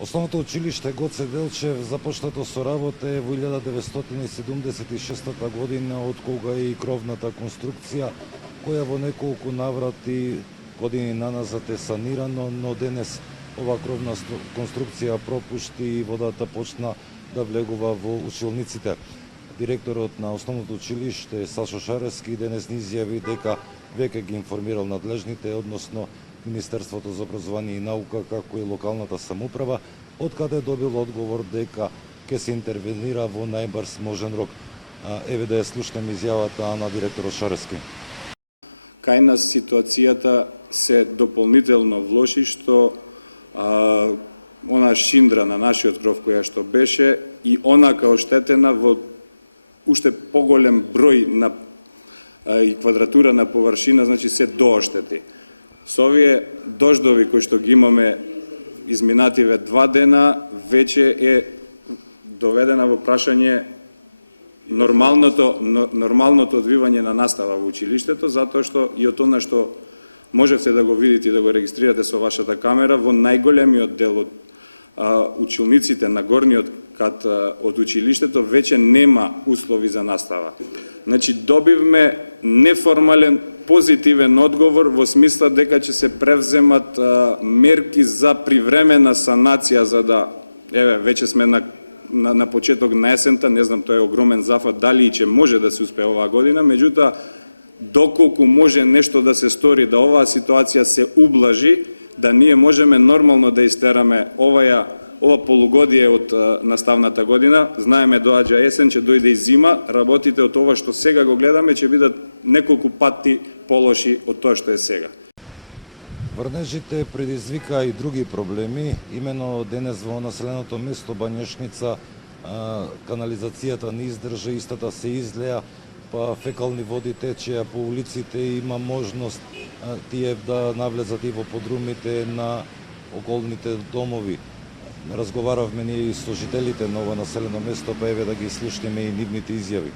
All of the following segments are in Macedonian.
Основното училиште Гоце Делчев започнато со работа е во 1976 година, од кога е и кровната конструкција, која во неколку наврати години наназад е санирано, но денес ова кровна конструкција пропушти и водата почна да влегува во училниците. Директорот на основното училиште Сашо Шарески денес ни изјави дека веќе ги информирал надлежните, односно Министерството за образование и наука, како и локалната самоуправа, откаде добил одговор дека ќе се интервенира во најбрз можен рок. Еве да ја слушнем изјавата на директорот Шарески. Кај нас ситуацијата се дополнително влоши, што она шиндра на нашиот кров која што беше и онака оштетена во уште поголем број на и квадратура на површина, значи се дооштети. Со овие дождови кои што ги имаме изминативе 2 дена, веќе е доведена во прашање нормалното одвивање на настава во училиштето, затоа што и од она што можевте да го видите и да го регистрирате со вашата камера, во најголемиот дел од училниците на горниот кат од училиштето веќе нема услови за настава. Значи добивме неформален позитивен одговор во смисла дека ќе се превземат мерки за привремена санација, за да, еве, веќе сме на почеток на есента, не знам, тоа е огромен зафат, дали и ќе може да се успее оваа година, меѓутоа, доколку може нешто да се стори, да оваа ситуација се ублажи, да ние можеме нормално да истераме ова полугодие од наставната година. Знаеме, доаѓа есен, ќе дојде и зима, работите од ова што сега го гледаме ќе бидат неколку пати полоши од тоа што е сега. Врнежите предизвика и други проблеми. Имено денес во населеното место Бањошница канализацијата не издржа, истата се излеа, па фекални води течеа по улиците и има можност тие да навлезат и во подрумите на околните домови. Разговаравме ние и со жителите на ова населено место, па еве да ги слушнеме и нивните изјави.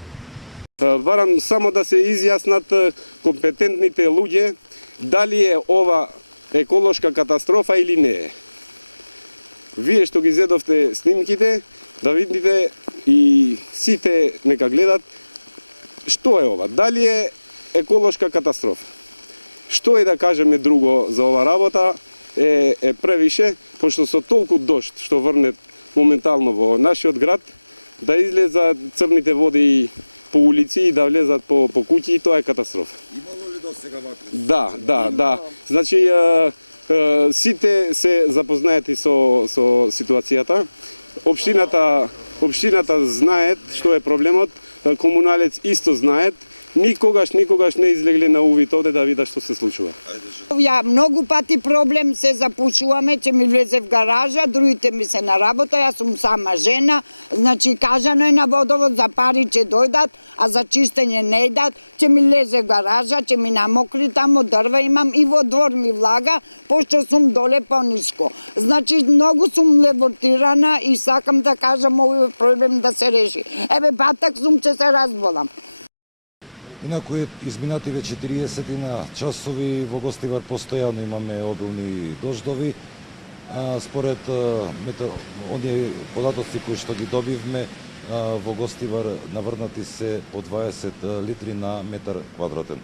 Барам само да се изјаснат компетентните луѓе дали е ова еколошка катастрофа или не е. Вие што ги зедовте снимките, да видите и сите нека гледат што е ова, дали е еколошка катастрофа. Што е да кажеме друго за ова работа е превише, пошто со толку дожд што врне моментално во нашиот град, да излезат црните води по улици и да влезат по куќи, тоа е катастрофа. Имало ли до сега вакви? Да. Значи, сите се запознаети со ситуацијата. Општината знаат што е проблемот, комуналец исто знаат. Никогаш не излегле на увид овде да видат што се случува. Ја многу пати проблем се запушуваме, че ми влезе в гаража, другите ми се на работа, јас сум сама жена, значи кажано е на водовод за пари че дојдат, а за чистење не идат, че ми лезе в гаража, че ми намокри тамо, дрва имам и во двор ми влага, пошто сум доле пониско. Значи многу сум левортирана и сакам да кажам овој проблем да се реши. Еве патак сум че се разболам. Инаку изминативе 40 на часови во Гостивар постојано имаме обилни дождови. Според оние податоци кои што ги добивме, во Гостивар наврнати се по 20 литри на метар квадратен.